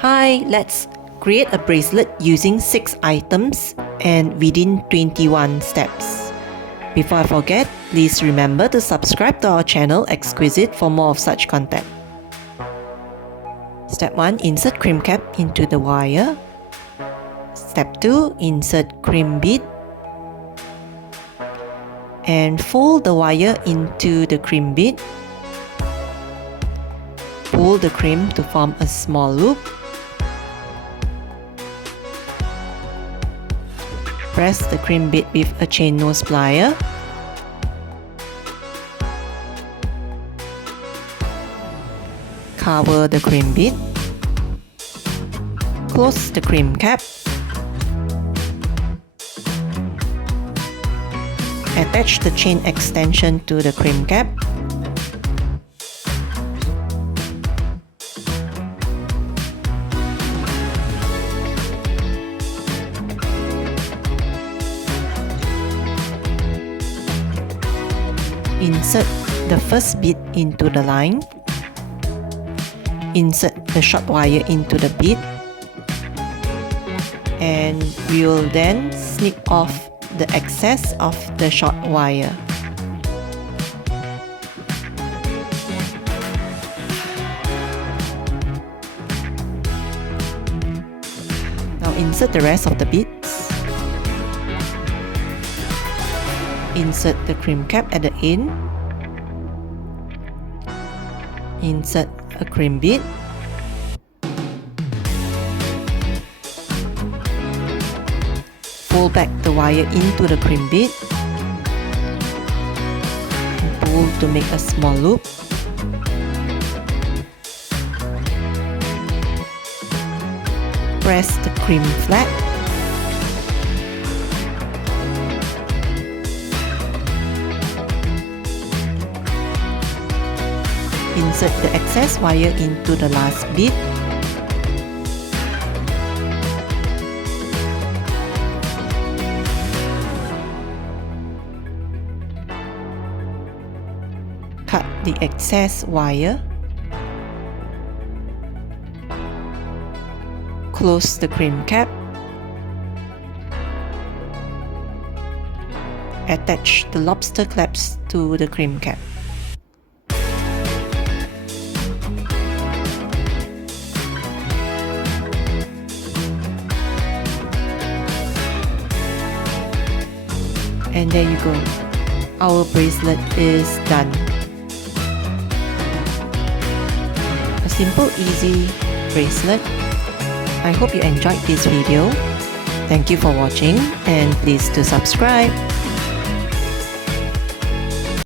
Hi, let's create a bracelet using 6 items and within 21 steps. Before I forget, please remember to subscribe to our channel Exquisite for more of such content. Step 1. Insert crimp cap into the wire. Step 2. Insert crimp bead and fold the wire into the crimp bead. Pull the crimp to form a small loop. Press the crimp bead with a chain nose plier. Cover the crimp bead. Close the crimp cap. Attach the chain extension to the crimp cap. Insert the first bead into the line. Insert the short wire into the bead. And we will then snip off the excess of the short wire. Now insert the rest of the beads. Insert the crimp cap at the end. Insert a crimp bead. Pull back the wire into the crimp bead. And pull to make a small loop. Press the crimp flat. Insert the excess wire into the last bead. Cut the excess wire. Close the crimp cap. Attach the lobster clasp to the crimp cap. And there you go. Our bracelet is done. A simple, easy bracelet. I hope you enjoyed this video. Thank you for watching and please do subscribe.